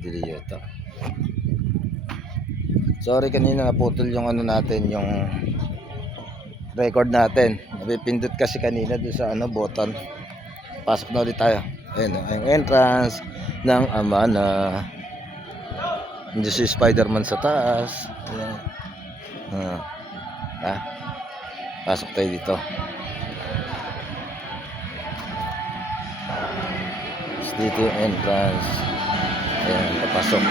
Diliyota. Sorry kanina naputol yung ano natin, yung record natin. Napipindot kasi kanina doon sa ano button. Pasok na ulit tayo. Ayun, yung entrance ng Amana. Hindi si Spider-Man sa taas. Ayan. Pasok tayo dito. Tapos dito yung entrance. Ayan, papasok.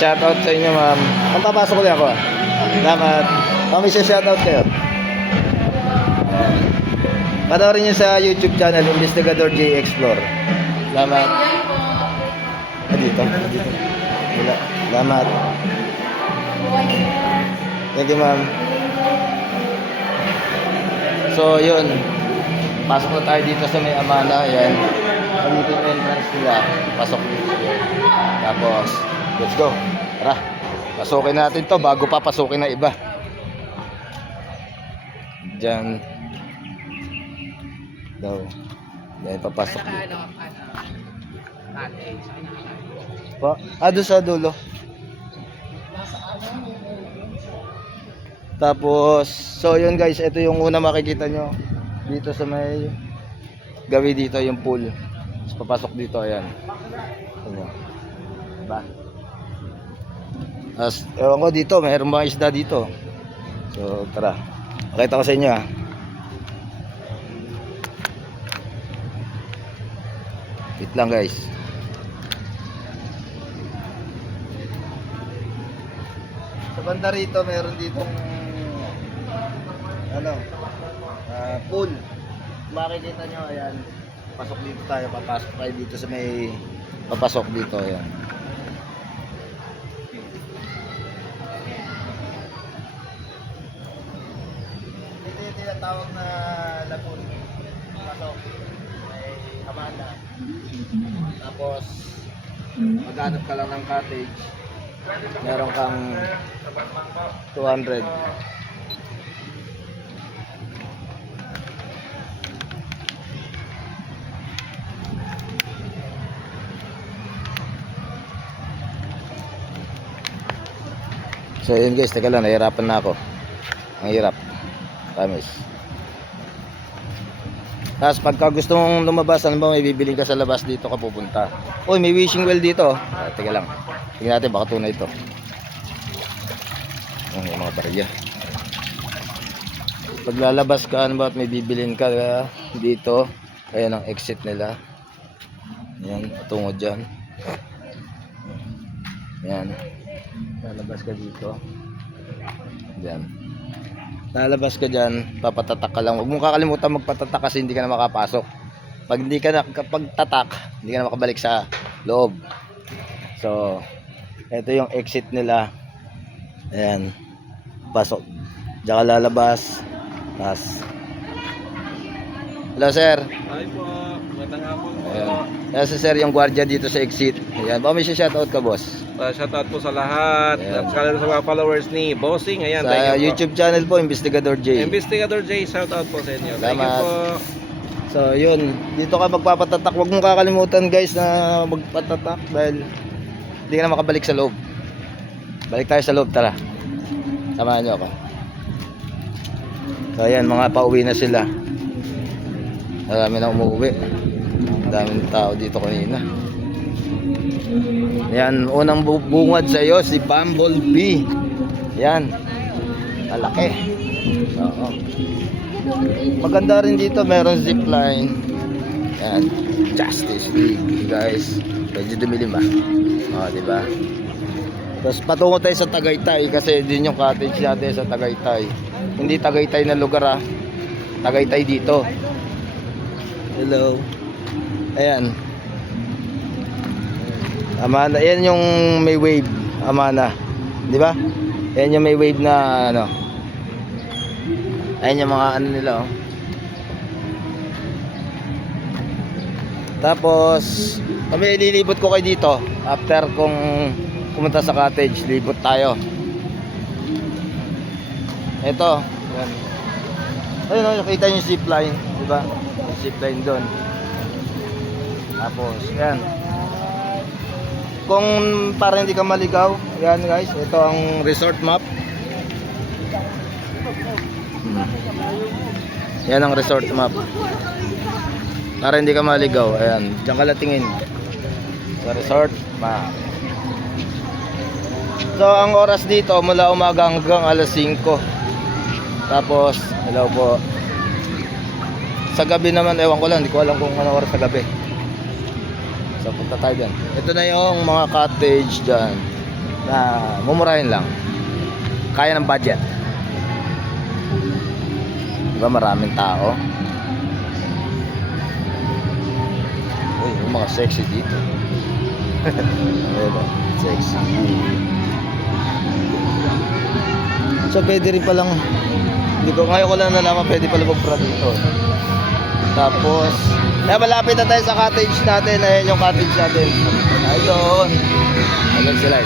Shoutout sa inyo, ma'am. Ang papasok ulit ako. Salamat. Ma'am, isa shoutout kayo. Panoorin nyo sa YouTube channel, Investigador J Explore. Salamat. Dito. Wala. Salamat. Thank you, ma'am. So, yun. Pasok na tayo dito sa may Amana. Ayan. Dito yung entrance nila. Pasok dito. Tapos, let's go. Tara. Pasukin natin to bago pa pasukin na iba. Diyan. Daw. Yan, papasok dito. Doon sa dulo. Tapos, so yun guys, ito yung una makikita nyo. Dito sa may gawi dito yung pool. Tapos papasok dito, ayan. Ayan. Diba? Tapos, ewan ko dito, mayroon mga isda dito. So, tara. Pakita ko sa inyo ha. Wait lang guys. Sa banda rito, mayroon ditong ano, pool. Makikita nyo, ayan. Pasok dito tayo, papasok tayo dito sa may papasok dito, ayan. Ito yung tinatawag na lagoon. Pasok. May Amana. Tapos, maghanap ka lang ng cottage. Meron kang 200. So yun guys, teka lang, nahihirapan na ako. Ang hirap. Promise. Tapos pagka gusto mong lumabas, ano ba may bibiling ka sa labas, dito ka pupunta. Uy, may wishing well dito. Teka lang. Tingnan natin, baka tunay ito. May mga barya. Pag lalabas ka, ano ba, may bibilin ka dito. Ayan ang exit nila. Ayan, patungo dyan. Ayan. Lalabas ka dito. Diyan. Lalabas ka dyan, papatatak ka lang. Huwag mong kakalimutan magpatatak kasi hindi ka na makapasok. Pag hindi ka na, kapag tatak, hindi ka na makabalik sa loob. So, ito yung exit nila. Ayan. Pasok. Diyan ka lalabas. Tapos. Hello sir. Hi po. Magandang hapon po. Ayan si sir yung gwardiya dito sa exit. Ayan. Baka may shoutout ka boss. Shoutout po sa lahat. Ayan. At sa mga followers ni Bossing. Ayan, Sa thank you YouTube channel po, Investigador J. Investigador J, shoutout po sa inyo. Salamat. Thank you po. So yun, dito ka magpapatatak. Huwag mong kakalimutan guys na magpatatak dahil hindi ka na makabalik sa loob. Balik tayo sa loob, tara. Samahan nyo ako. So ayan, mga pauwi na sila. Marami na umuwi. Daming tao dito kanina. Ayan, unang bungad sa iyo si Bumblebee. Ayan. Malaki. Oo. Maganda rin dito, meron zipline. Ayan. Justice League, guys. Medyo dumilim ah. Oo, diba? Tapos patungo tayo sa Tagaytay kasi din yung cottage natin sa Tagaytay. Hindi Tagaytay na lugar ah. Tagaytay dito. Hello. Ayan. Amana, yan yung may wave, Amana. 'Di ba? Yan yung may wave na ano. Ayan yung mga ano nila oh. Tapos, kami ililibot ko kayo dito after kung pumunta sa cottage, libot tayo. Ito, yan. Ayun oh, nakita niyo yung zipline, 'di ba? Zipline doon. Tapos, yan. kung para hindi ka maligaw, yan guys, ito ang resort map. Yan ang resort map. Para hindi ka maligaw, ayan, diyan ka lang tingin sa resort map. So ang oras dito mula umaga hanggang alas 5. Tapos, hello po. Sa gabi naman, ewan ko lang, hindi ko alam kung ano oras sa gabi. So punta tayo dyan. Ito na yung mga cottage dyan na mumurahin lang. Kaya ng budget. Diba maraming tao? Uy, yung mga sexy dito. Ayan, sexy. So pwede rin palang, hindi ko, ngayon ko lang nalaman pwede pala mag-bra dito. Tapos malapit na tayo sa cottage natin. Ayan yung cottage natin. Ay doon. Ayan sila.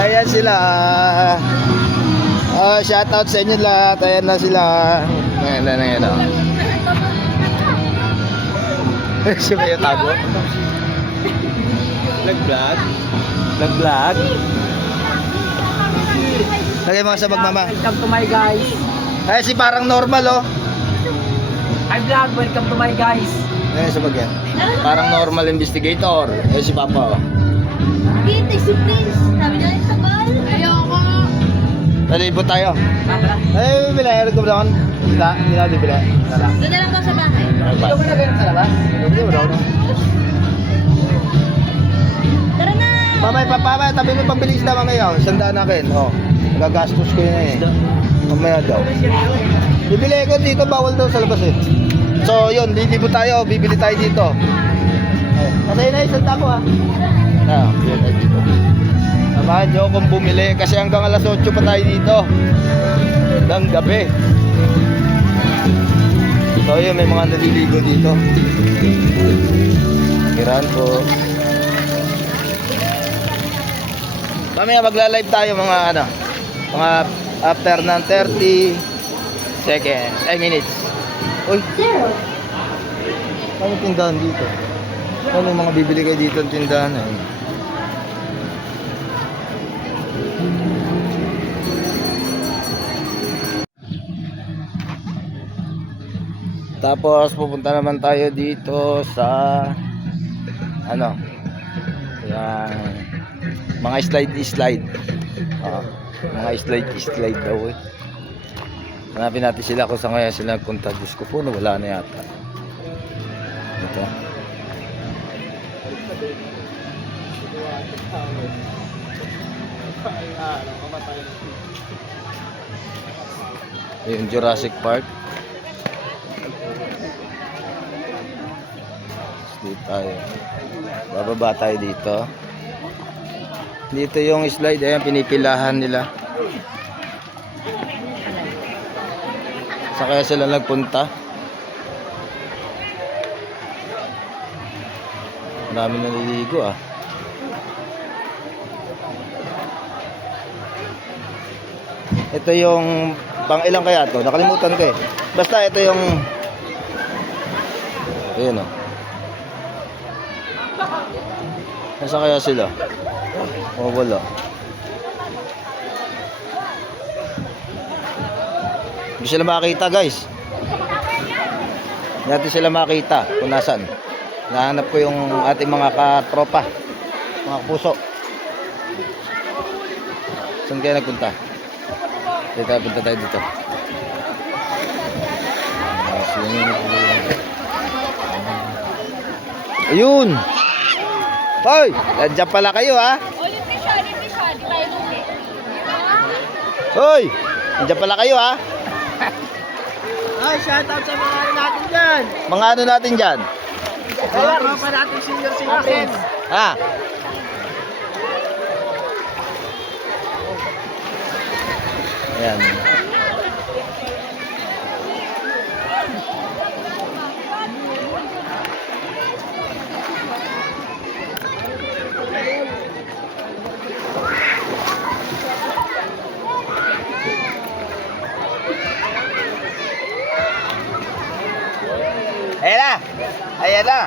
Ayan sila. Shoutout sa inyo lahat. Ayan na sila. Ayan. Siya ba yung tago? Nag-vlog? Nag-vlog? Lagay mga sabag mama. Welcome to my guys. Ay si parang normal oh. I vlog, welcome to my guys. Ayan sabag yan. Parang normal investigator. Ayan si Papa oh. Dito si Prince. Sabi na rin sa ball. Ayoko. Nalibot tayo. Ay bibili. Ano ko doon? Hindi na bibili. Tara. Doon na lang daw sa bahay. Bye. Ito na ganun sa labas. Tara na. Mamaya, tabi mo pambilis na mamaya. Sandaan akin. Oh. Gagastos ko yun eh. Mamaya daw. Bibili ko dito, bawal daw sa labas eh. So yun, lilibo tayo, bibili tayo dito. Kasi na isang tako ha. Bibili tayo dito. Samahan nyo kung bumili kasi hanggang alas 8 pa tayo dito. Hanggang gabi. So yun, may mga naliligo dito. Kiran po. Mamaya magla-live tayo mga after ng 30 seconds, minutes. Uy, ano tindahan dito? Ano yung mga bibili kayo dito ng tindahan? Tapos pupunta naman tayo dito sa yung mga slide. Mga slide daw eh. Hanapin natin sila kung saan kaya sila nagpunta. Diyos ko po, wala na yata. Ito. Yung Jurassic Park. Dito tayo. Bababa tayo dito. Dito yung slide, ayan, pinipilahan nila. Saan kaya sila nagpunta? Marami naliligo ah. Ito yung pang ilang kaya to? Nakalimutan ko eh. Basta ito yung ayun oh. Nasaan kaya sila? Oh, wala. Hindi sila makita guys. Hindi natin sila makita kung nasan. Nahanap ko yung ating mga katropa, mga puso. Saan kaya nagpunta? Punta tayo dito. Ayun! Hoy! Nandiyan pala kayo ha? Hoy! Nandiyan pala kayo ha? Ay, shoutout sa mga ano natin dyan. Mga ano natin dyan? Mga tropa natin senior citizens. Ha? Ayan. Ayan na. Ayan na.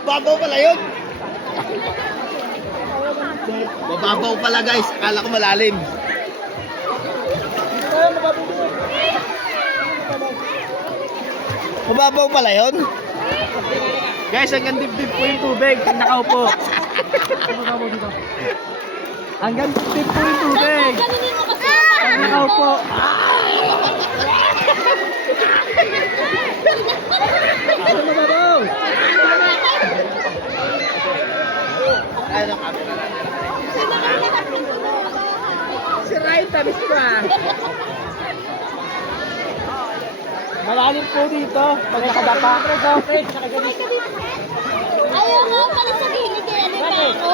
Babaw pala yun. Bababaw pala guys. Akala ko malalim. Bababaw pala yun. Guys, hanggang dibdib po yung tubig. Pag nakaupo. Hanggang dibdib po yung tubig. Ganun mo kasi. Pag nakaupo. Ano mababaw? Si Ryan, tabis ko ah. Malalim po dito. Pag nakadapa. Ayaw nga pala sa gilid eh. Ano ba ako?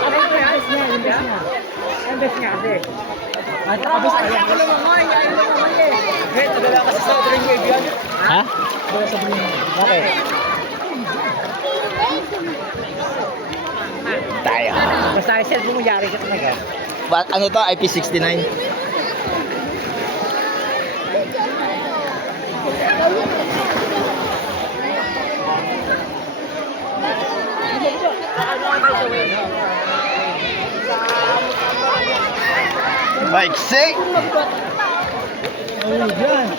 Ano po yan? Yung best niya. Yung best niya kasi. Abis na yan. Ayaw mo naman eh. Hey, tagala kasi sa drink wave yan. Ha? Tagala sa drink wave. Okay. Tayo. Basta yung cellphone mo yari ka talaga. Ano to? IP69? Bike sick! Oh, yan.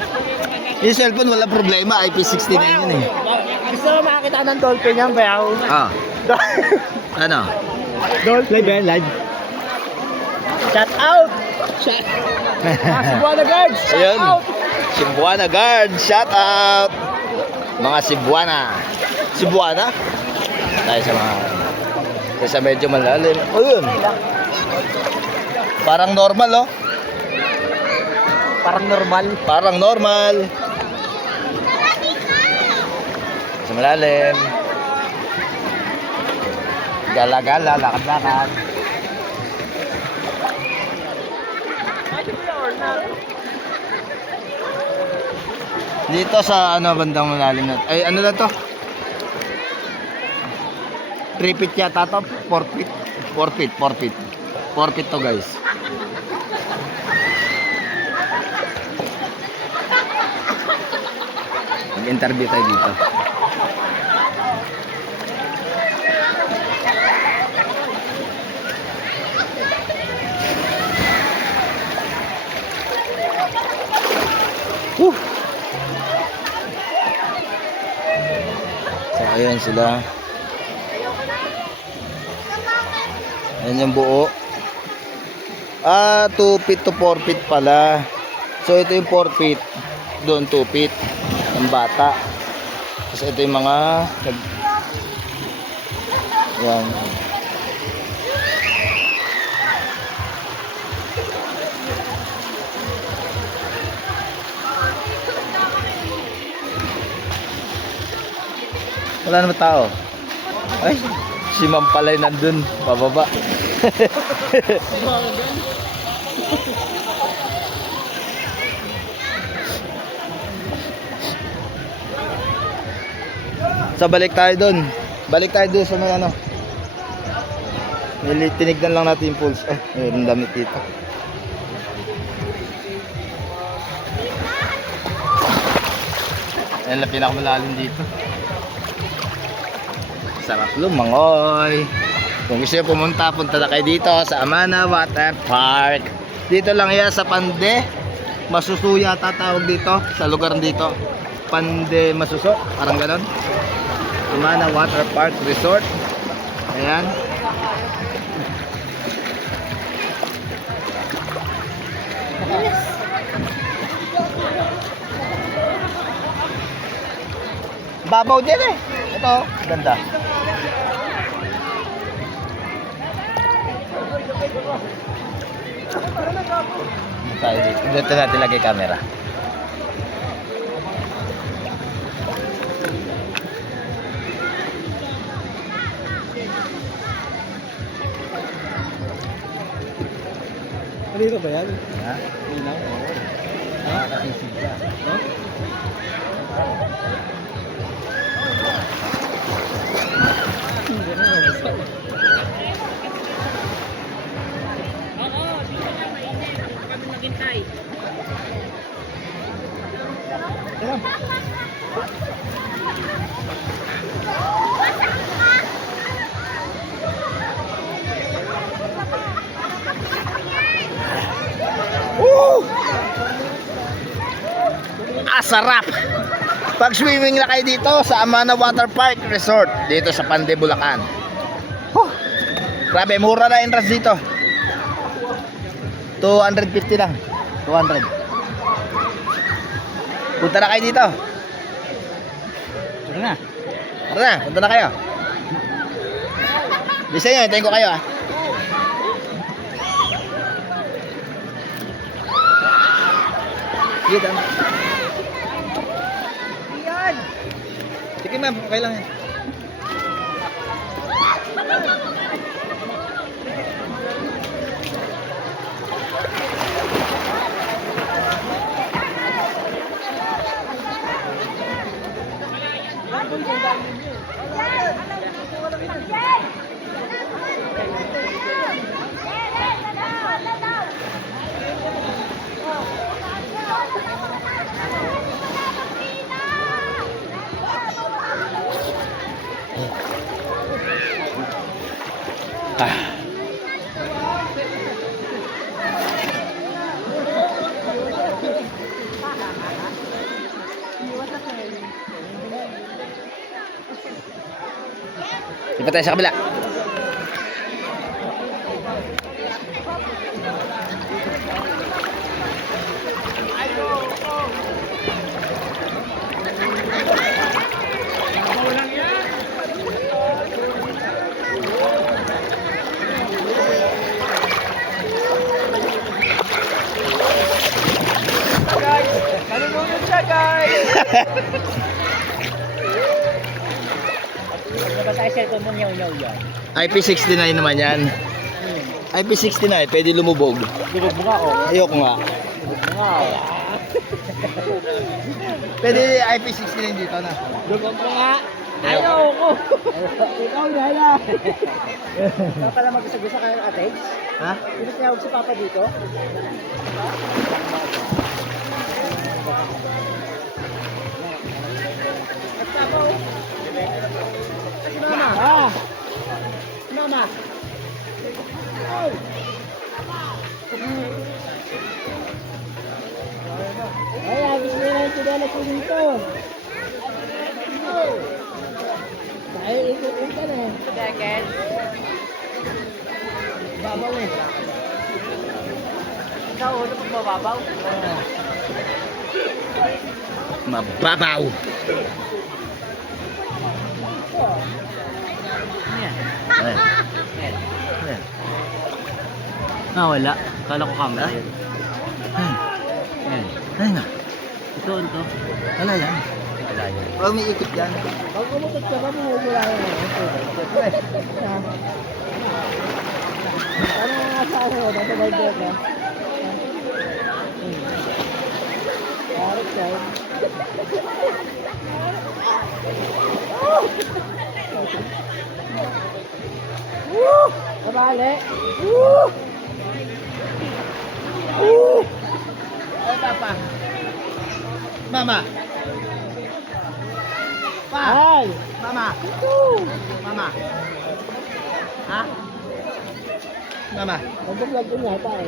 Yung cellphone wala problema, IP69 yun eh. Gusto mo makakita ng dolphin yan, bayaw? Ah, ano? Dolphin. Live, live. Shout out! Cebuana guards! Shout Ayun. out! Cebuana guard, shout out! Mga Cebuana. Cebuana? Tayo sa mga... Tayo sa medyo malalim. O yun. Parang normal oh. Parang normal. Parang normal. Sa malalim. Gala-gala, lakad-lakad. Dito sa ano bandang malalim na. Ay ano na to? 3 feet yata to, 4 feet. 4 feet, 4 feet. 4 feet to guys. Mag-interview tayo dito. Woo! So ayun sila. Ayan yung buo. 2 feet to 4 feet pala. So ito yung 4 feet. Doon 2 feet. Ang bata. Tapos ito yung mga yan. Wala naman tao. Ay, si Ma'am Palay nandun, pababa. So balik tayo doon. Balik tayo doon sa may ano. Tinignan lang natin yung pulse. Mayroong damit dito. Yan lang pinakamalalim dito. Sarap lumangoy. Kung gusto nyo pumunta, punta na kayo dito sa Amana Water Park. Dito lang yan sa Pande Masusuya tatawag dito sa lugar dito. Pande Masuso, parang ganon. Amana Water Park Resort. Ayan. Babaw din eh. Ito, ganda. Dito natin lagay camera. Dito ba yan? Ha? Ilaw? Ha? Nakasisig ka. sarap. Pag swimming na kayo dito sa Amana Water Park Resort dito sa Pande, Bulacan. Huh. Grabe, mura na entrance dito. 250 lang. 200. Punta na kayo dito. Tara na. Tara na, punta na kayo. Bisa nyo, hintayin ko kayo ah. Sige, tama. Sige ma'am, okay lang yan. Ah. Lipat tayo sa kabila. Nalulunod siya, guys! Pag tayo cellphone mo, nyaw-nyaw yan. IP69 naman yan. IP69, pwede lumubog. Lubog mo nga, oh. Ayoko nga. Lubog mo nga, oh. Pwede IP69 dito na. Lubog mo nga. Ayoko! Ikaw na yan. Saan pala magsagusa kayo ng atage? Ha? Pinatawag si Papa dito? Mama! Ah! Mama! Ay, abis na lang ito dala ko dito. Dahil ikutin ka na. Second. Babaw eh. Ikaw, ano pag mababaw? Mababaw. Ayan. Ayan. Wala. Kala ko camera yun. Ayan. Ayan nga. Ito. Wala yan. Wala yan. Huwag may ikot yan. Pag umutot ka ba, wala yan. Ano nga sa ano? Natabay ko ka? Parang side. Woo! Kabali! Woo! Woo! Ay, papa. Mama. Pa. Ay! Mama. Mama. Ha? Mama. Nag-vlog ko nga tayo.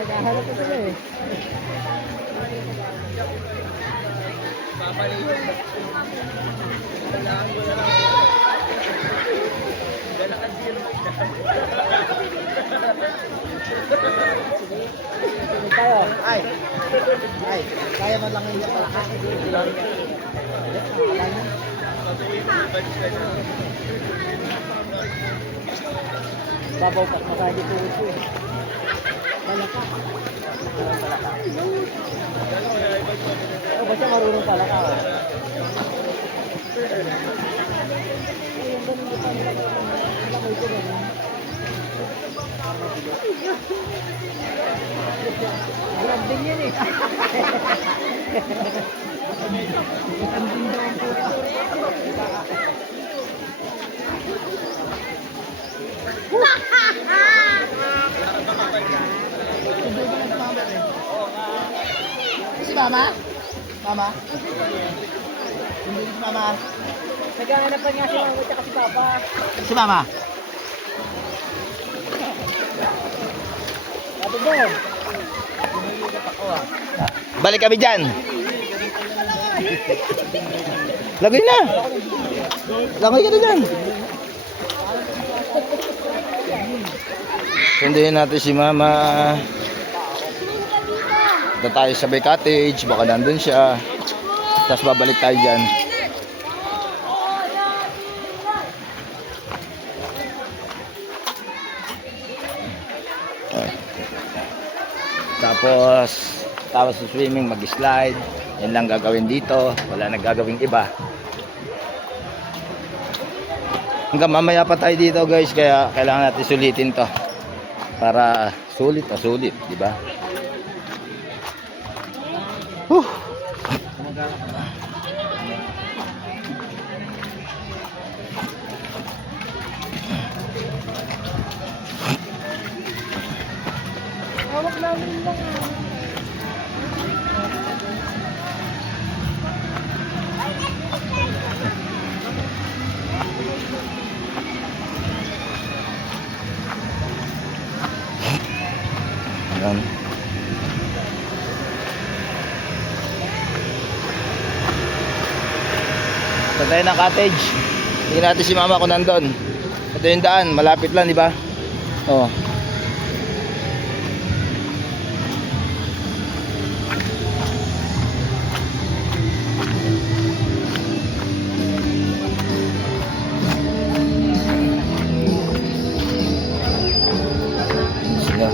Naghahanap ko sila eh. Tayo. Ay. Ay. Kaya mo lang yung palakas. Babaw pa sa kanya po ito eh. Palaka. Oh, basta marunong palaka oh. Alam din yan eh. Si Mama? Mama? Hindi si Mama. Naghahanap nga si Mama at si Papa. Si Mama? Ate Bo. Balik kami dyan. Lagay na. Lagay ka na dyan. Sunduin natin si Mama. Punta tayo sa Bay Cottage. Baka nandun siya. Tapos babalik tayo dyan. Tapos sa swimming, mag-slide. Yan lang gagawin dito. Wala nang gagawing iba. Hanggang mamaya pa tayo dito guys. Kaya kailangan natin sulitin to. Para sulit na sulit. Diba? Hawak namin lang. Ayan. Ito tayo ng cottage. Tingnan natin si Mama kung nandun. Ito yung daan, malapit lang, di ba? Oh. Sila.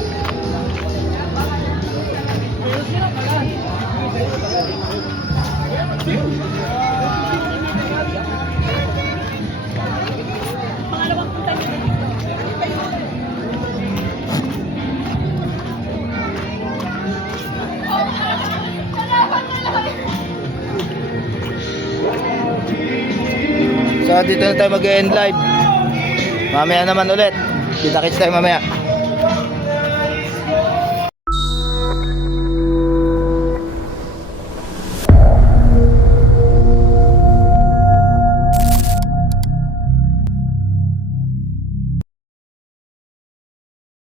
So dito na tayo mag-end live. Mamaya naman ulit. Kita-kits tayo mamaya.